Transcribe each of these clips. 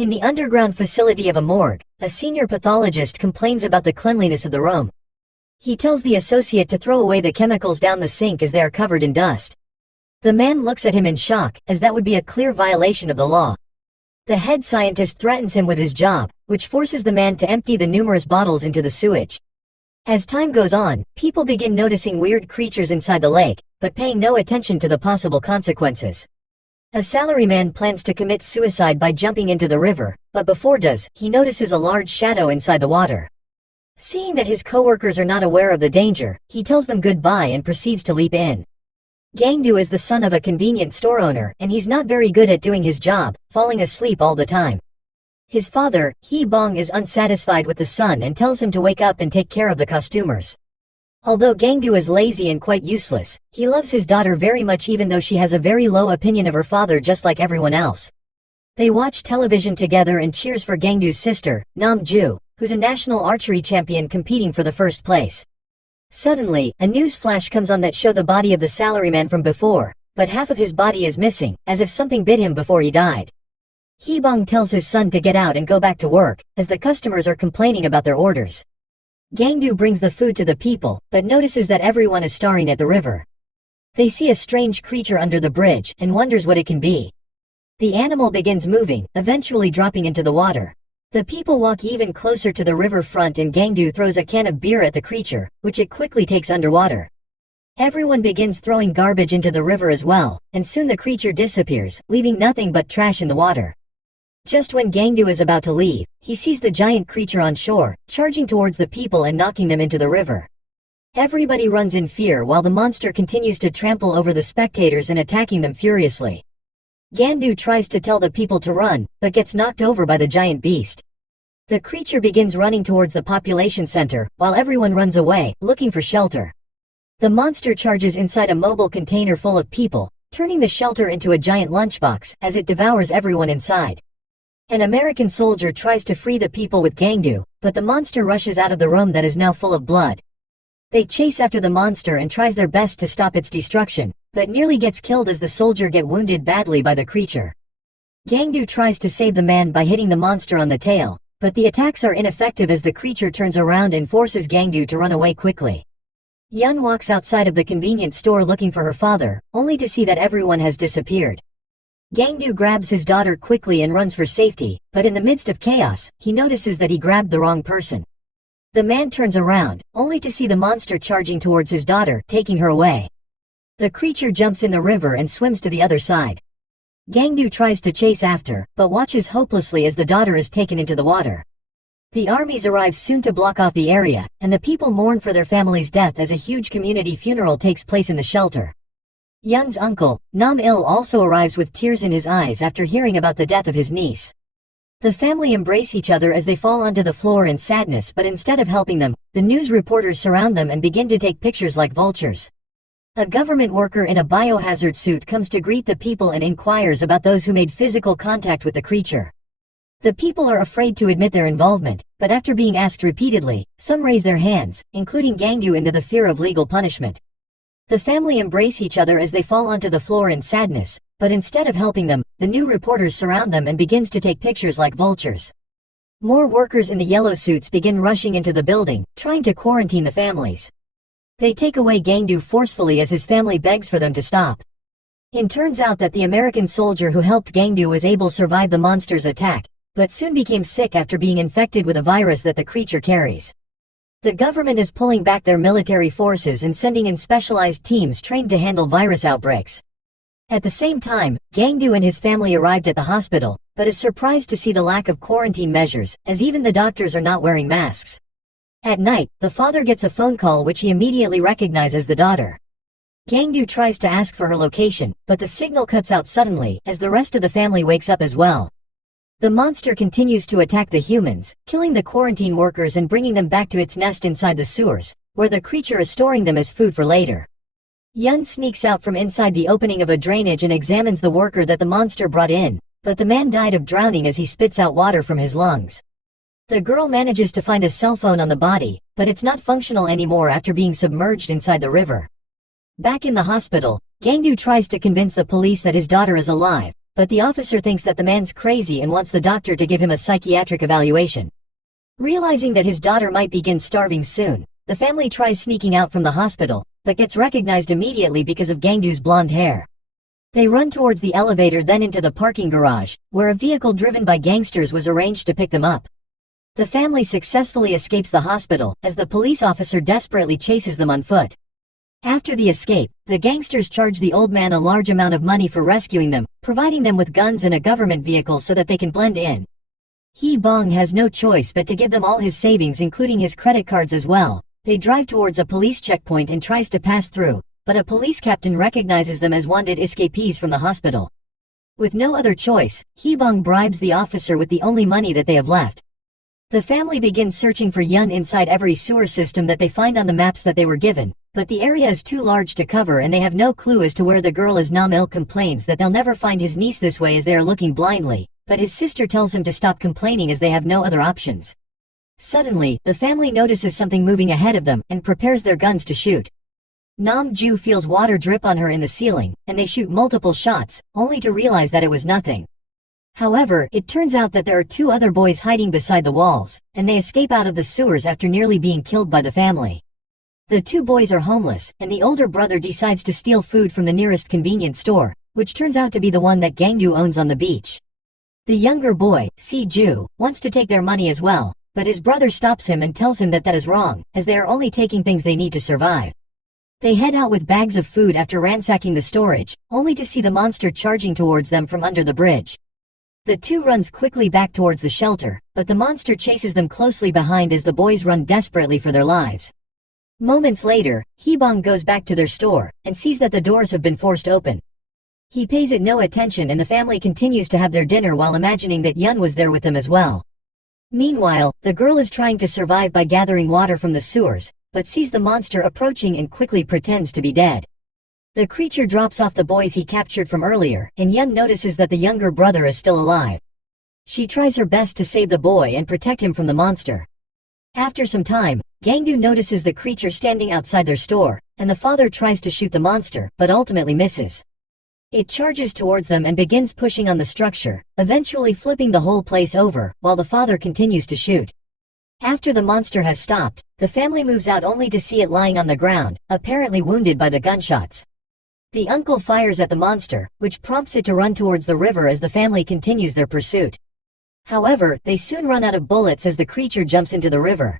In the underground facility of a morgue, a senior pathologist complains about the cleanliness of the room. He tells the associate to throw away the chemicals down the sink as they are covered in dust. The man looks at him in shock, as that would be a clear violation of the law. The head scientist threatens him with his job, which forces the man to empty the numerous bottles into the sewage. As time goes on, people begin noticing weird creatures inside the lake, but paying no attention to the possible consequences. A salaryman plans to commit suicide by jumping into the river, but before does, he notices a large shadow inside the water. Seeing that his coworkers are not aware of the danger, he tells them goodbye and proceeds to leap in. Gangdu is the son of a convenience store owner, and he's not very good at doing his job, falling asleep all the time. His father, Hee Bong, is unsatisfied with the son and tells him to wake up and take care of the costumers. Although Gangdu is lazy and quite useless, he loves his daughter very much even though she has a very low opinion of her father just like everyone else. They watch television together and cheers for Gangdu's sister, Nam Ju, who's a national archery champion competing for the first place. Suddenly, a news flash comes on that shows the body of the salaryman from before, but half of his body is missing, as if something bit him before he died. Hee Bong tells his son to get out and go back to work, as the customers are complaining about their orders. Gangdu brings the food to the people, but notices that everyone is staring at the river. They see a strange creature under the bridge and wonders what it can be. The animal begins moving, eventually dropping into the water. The people walk even closer to the river front and Gangdu throws a can of beer at the creature, which it quickly takes underwater. Everyone begins throwing garbage into the river as well, and soon the creature disappears, leaving nothing but trash in the water. Just when Gangdu is about to leave, he sees the giant creature on shore, charging towards the people and knocking them into the river. Everybody runs in fear while the monster continues to trample over the spectators and attacking them furiously. Gangdu tries to tell the people to run, but gets knocked over by the giant beast. The creature begins running towards the population center, while everyone runs away, looking for shelter. The monster charges inside a mobile container full of people, turning the shelter into a giant lunchbox, as it devours everyone inside. An American soldier tries to free the people with Gangdu, but the monster rushes out of the room that is now full of blood. They chase after the monster and tries their best to stop its destruction, but nearly gets killed as the soldier get wounded badly by the creature. Gangdu tries to save the man by hitting the monster on the tail, but the attacks are ineffective as the creature turns around and forces Gangdu to run away quickly. Yun walks outside of the convenience store looking for her father, only to see that everyone has disappeared. Gangdu grabs his daughter quickly and runs for safety, but in the midst of chaos, he notices that he grabbed the wrong person. The man turns around, only to see the monster charging towards his daughter, taking her away. The creature jumps in the river and swims to the other side. Gangdu tries to chase after, but watches hopelessly as the daughter is taken into the water. The armies arrive soon to block off the area, and the people mourn for their family's death as a huge community funeral takes place in the shelter. Yun's uncle, Nam Il, also arrives with tears in his eyes after hearing about the death of his niece. The family embrace each other as they fall onto the floor in sadness, but instead of helping them, the news reporters surround them and begin to take pictures like vultures. A government worker in a biohazard suit comes to greet the people and inquires about those who made physical contact with the creature. The people are afraid to admit their involvement, but after being asked repeatedly, some raise their hands, including Gangdu, into the fear of legal punishment. The family embrace each other as they fall onto the floor in sadness, but instead of helping them, the new reporters surround them and begins to take pictures like vultures. More workers in the yellow suits begin rushing into the building, trying to quarantine the families. They take away Gangdu forcefully as his family begs for them to stop. It turns out that the American soldier who helped Gangdu was able to survive the monster's attack, but soon became sick after being infected with a virus that the creature carries. The government is pulling back their military forces and sending in specialized teams trained to handle virus outbreaks. At the same time, Gangdu and his family arrived at the hospital, but is surprised to see the lack of quarantine measures, as even the doctors are not wearing masks. At night, the father gets a phone call which he immediately recognizes the daughter. Gangdu tries to ask for her location, but the signal cuts out suddenly, as the rest of the family wakes up as well. The monster continues to attack the humans, killing the quarantine workers and bringing them back to its nest inside the sewers, where the creature is storing them as food for later. Yun sneaks out from inside the opening of a drainage and examines the worker that the monster brought in, but the man died of drowning as he spits out water from his lungs. The girl manages to find a cell phone on the body, but it's not functional anymore after being submerged inside the river. Back in the hospital, Gangdu tries to convince the police that his daughter is alive, but the officer thinks that the man's crazy and wants the doctor to give him a psychiatric evaluation. Realizing that his daughter might begin starving soon, the family tries sneaking out from the hospital, but gets recognized immediately because of Gangdu's blonde hair. They run towards the elevator, then into the parking garage, where a vehicle driven by gangsters was arranged to pick them up. The family successfully escapes the hospital, as the police officer desperately chases them on foot. After the escape, the gangsters charge the old man a large amount of money for rescuing them, providing them with guns and a government vehicle so that they can blend in. Hee-bong has no choice but to give them all his savings, including his credit cards as well. They drive towards a police checkpoint and tries to pass through, but a police captain recognizes them as wanted escapees from the hospital. With no other choice, Hee-bong bribes the officer with the only money that they have left. The family begins searching for Yun inside every sewer system that they find on the maps that they were given, but the area is too large to cover and they have no clue as to where the girl is. Nam-il complains that they'll never find his niece this way as they are looking blindly, but his sister tells him to stop complaining as they have no other options. Suddenly, the family notices something moving ahead of them and prepares their guns to shoot. Nam-ju feels water drip on her in the ceiling, and they shoot multiple shots, only to realize that it was nothing. However, it turns out that there are two other boys hiding beside the walls, and they escape out of the sewers after nearly being killed by the family. The two boys are homeless, and the older brother decides to steal food from the nearest convenience store, which turns out to be the one that Gangdu owns on the beach. The younger boy, Si-ju, wants to take their money as well, but his brother stops him and tells him that that is wrong, as they are only taking things they need to survive. They head out with bags of food after ransacking the storage, only to see the monster charging towards them from under the bridge. The two runs quickly back towards the shelter, but the monster chases them closely behind as the boys run desperately for their lives. Moments later, Hee-bong goes back to their store, and sees that the doors have been forced open. He pays it no attention and the family continues to have their dinner while imagining that Yun was there with them as well. Meanwhile, the girl is trying to survive by gathering water from the sewers, but sees the monster approaching and quickly pretends to be dead. The creature drops off the boys he captured from earlier, and Yun notices that the younger brother is still alive. She tries her best to save the boy and protect him from the monster. After some time, Gangdu notices the creature standing outside their store, and the father tries to shoot the monster, but ultimately misses. It charges towards them and begins pushing on the structure, eventually flipping the whole place over, while the father continues to shoot. After the monster has stopped, the family moves out only to see it lying on the ground, apparently wounded by the gunshots. The uncle fires at the monster, which prompts it to run towards the river as the family continues their pursuit. However, they soon run out of bullets as the creature jumps into the river.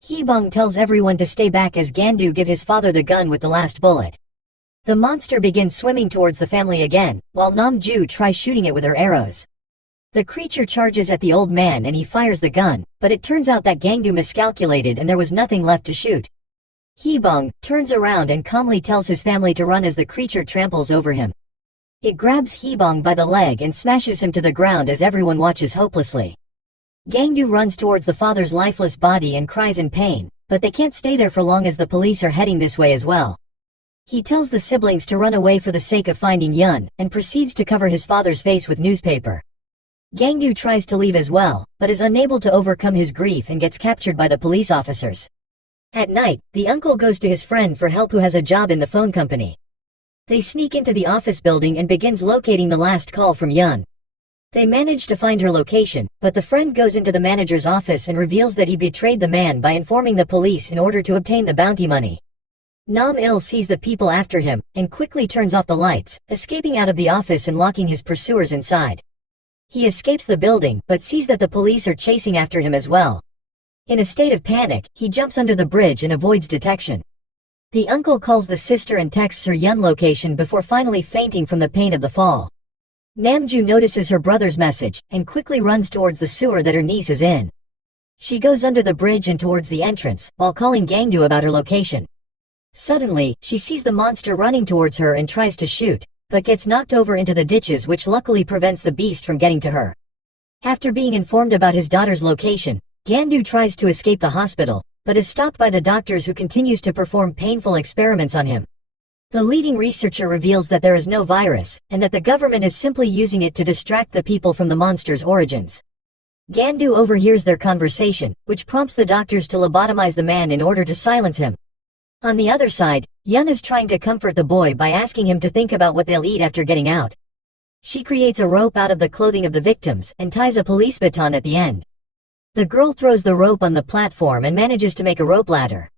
Hee-bong tells everyone to stay back as Gangdu gives his father the gun with the last bullet. The monster begins swimming towards the family again, while Nam-ju tries shooting it with her arrows. The creature charges at the old man and he fires the gun, but it turns out that Gangdu miscalculated and there was nothing left to shoot. Hee-bong turns around and calmly tells his family to run as the creature tramples over him. It grabs Hee-bong by the leg and smashes him to the ground as everyone watches hopelessly. Gangdu runs towards the father's lifeless body and cries in pain, but they can't stay there for long as the police are heading this way as well. He tells the siblings to run away for the sake of finding Yun, and proceeds to cover his father's face with newspaper. Gangdu tries to leave as well, but is unable to overcome his grief and gets captured by the police officers. At night, the uncle goes to his friend for help who has a job in the phone company. They sneak into the office building and begins locating the last call from Yun. They manage to find her location, but the friend goes into the manager's office and reveals that he betrayed the man by informing the police in order to obtain the bounty money. Nam-il sees the people after him, and quickly turns off the lights, escaping out of the office and locking his pursuers inside. He escapes the building, but sees that the police are chasing after him as well. In a state of panic, he jumps under the bridge and avoids detection. The uncle calls the sister and texts her Yun location before finally fainting from the pain of the fall. Namju notices her brother's message, and quickly runs towards the sewer that her niece is in. She goes under the bridge and towards the entrance, while calling Gangdu about her location. Suddenly, she sees the monster running towards her and tries to shoot, but gets knocked over into the ditches, which luckily prevents the beast from getting to her. After being informed about his daughter's location, Gangdu tries to escape the hospital, but is stopped by the doctors who continues to perform painful experiments on him. The leading researcher reveals that there is no virus, and that the government is simply using it to distract the people from the monster's origins. Gangdu overhears their conversation, which prompts the doctors to lobotomize the man in order to silence him. On the other side, Yun is trying to comfort the boy by asking him to think about what they'll eat after getting out. She creates a rope out of the clothing of the victims and ties a police baton at the end. The girl throws the rope on the platform and manages to make a rope ladder.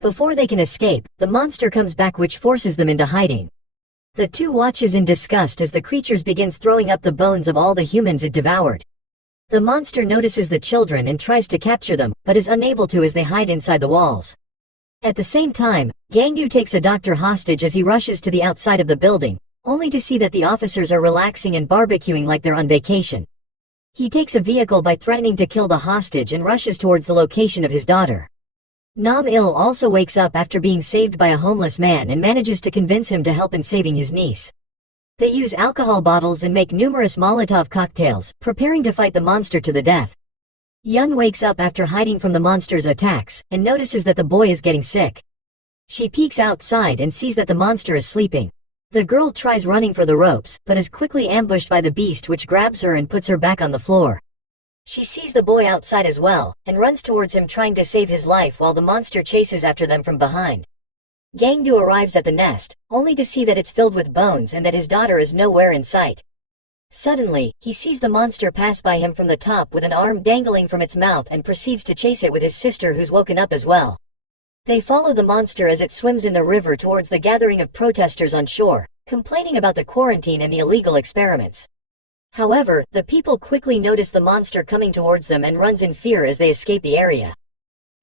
Before they can escape, the monster comes back, which forces them into hiding. The two watches in disgust as the creature begins throwing up the bones of all the humans it devoured. The monster notices the children and tries to capture them, but is unable to as they hide inside the walls. At the same time, Gangdu takes a doctor hostage as he rushes to the outside of the building, only to see that the officers are relaxing and barbecuing like they're on vacation. He takes a vehicle by threatening to kill the hostage and rushes towards the location of his daughter. Nam-il also wakes up after being saved by a homeless man and manages to convince him to help in saving his niece. They use alcohol bottles and make numerous Molotov cocktails, preparing to fight the monster to the death. Yun wakes up after hiding from the monster's attacks, and notices that the boy is getting sick. She peeks outside and sees that the monster is sleeping. The girl tries running for the ropes, but is quickly ambushed by the beast, which grabs her and puts her back on the floor. She sees the boy outside as well, and runs towards him trying to save his life while the monster chases after them from behind. Gangdu arrives at the nest, only to see that it's filled with bones and that his daughter is nowhere in sight. Suddenly, he sees the monster pass by him from the top with an arm dangling from its mouth and proceeds to chase it with his sister, who's woken up as well. They follow the monster as it swims in the river towards the gathering of protesters on shore, complaining about the quarantine and the illegal experiments. However, the people quickly notice the monster coming towards them and runs in fear as they escape the area.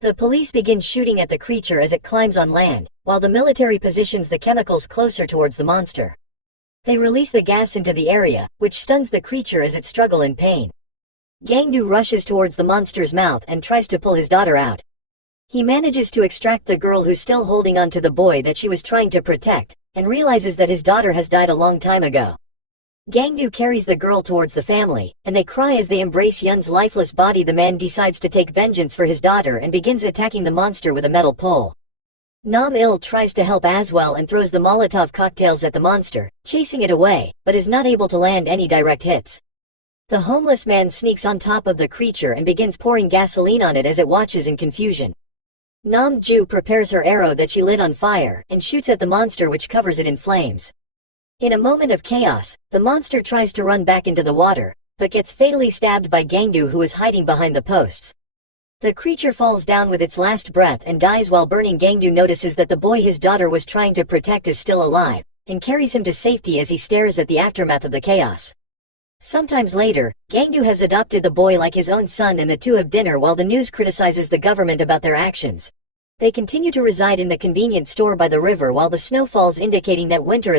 The police begin shooting at the creature as it climbs on land, while the military positions the chemicals closer towards the monster. They release the gas into the area, which stuns the creature as it struggles in pain. Gangdu rushes towards the monster's mouth and tries to pull his daughter out. He manages to extract the girl, who's still holding on to the boy that she was trying to protect, and realizes that his daughter has died a long time ago. Gangdu carries the girl towards the family, and they cry as they embrace Yun's lifeless body. The man decides to take vengeance for his daughter and begins attacking the monster with a metal pole. Nam-il tries to help as well and throws the Molotov cocktails at the monster, chasing it away, but is not able to land any direct hits. The homeless man sneaks on top of the creature and begins pouring gasoline on it as it watches in confusion. Nam-ju prepares her arrow that she lit on fire and shoots at the monster, which covers it in flames. In a moment of chaos, the monster tries to run back into the water, but gets fatally stabbed by Gangdu, who is hiding behind the posts. The creature falls down with its last breath and dies while burning. Gangdu notices that the boy his daughter was trying to protect is still alive, and carries him to safety as he stares at the aftermath of the chaos. Sometimes later, Gangdu has adopted the boy like his own son, and the two have dinner while the news criticizes the government about their actions. They continue to reside in the convenience store by the river while the snow falls, indicating that winter is